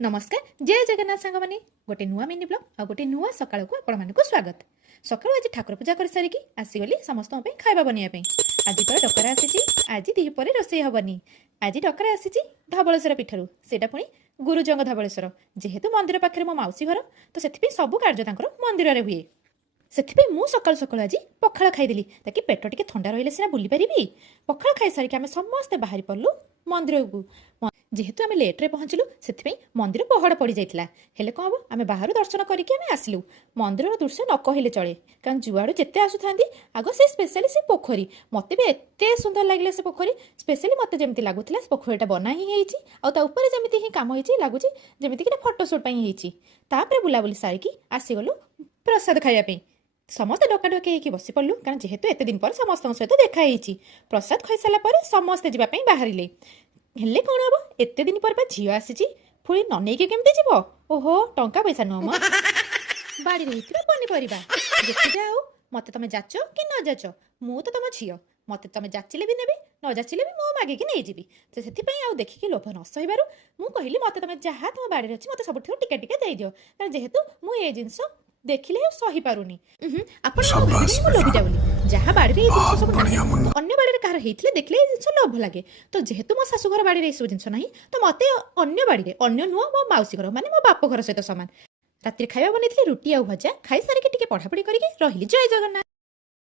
नमस्कार जय जगन्नाथ सांग मैंने गोटे नुआ मिनी ब्लॉग आ गोटे नुआ सकाळ को आपण मानक स्वागत। सकाळ आज ठाकुर पूजा कर सारिकी आसीगली समस्त खाଇବା बनिया आज पर डकरा आसी आज दीपर रोषे हेनी आज डकरा आसी धवलेश्वर पीठर सेटा पुणी गुरुजंग धवलेश्वर जेहेतु मंदिर पाखे मो मौसी घर तो से सब कार्य मंदिर में हुए से मु सकाल सकाल आज पखाड़ खाईदेली ताकि पेट टिके थंडा रही सीना बुली पारि पखाड़ खाई सारिक आम समस्ते बाहरी पड़लु मंदिर को जेहेतु आम लेट्रे पहुँचलु से मंदिर पहड़ पड़ जाता हेले कौन हम आम बाहर दर्शन करके आसलु मंदिर दृश्य न कहले चले कारण जुआड़ू जिते आसुता आग से स्पेशली से पोखरी मत भी एत सुंदर लगे से पोखरी स्पेशली मत जमी लगुला पोखरीटा बना ही आउे जमी ही कम हो लगुच जमीक फटोसुट होता बुलाबुली सारिकी आसीगलु प्रसाद खायापी समस्ते डकाडकी होगी बसी पड़लु कारण जेहेतु एत दिन पर समस्त सहित देखाई प्रसाद खाई सारापर समस्ते जावाई बाहर हेले कौन हम एत दिन पर झील आसी पुणी न नहीं केमती जीव ओहो टंका पैसा नुह बाड़ी रही पनीपरिया जेते जा मत तुम जाच कि न जाच मु तो तुम झील मत तुम जाचिले भी नेबी न जाचिले भी मु मागिकी नहीं जीवी तो से देखिकी लोभ न सहीबार मु कहली मत तुम जहाँ तुम बाड़ी अच्छी मत सब टिके टिके दे दियो कारण जेहेतु मु ये जिनस देखिले सही पारुनी लोभीटा बोली जहाँ बाड़ी सब अन्य बाड़ी कहार होते देखले ये जिन लोभ लगे तो जेहेतु मो शाशुघर बाड़ी सब जिन ना तो मत अन्य बाड़ी अन्य नुह मो मौसी घर माने मो बाप घर सहित सामान राति खाଇବା बनेइथिले रुटी आ भजा खाई सारिके टिके पढ़ापढ़ी करिके रहिली। जय जगन्नाथ।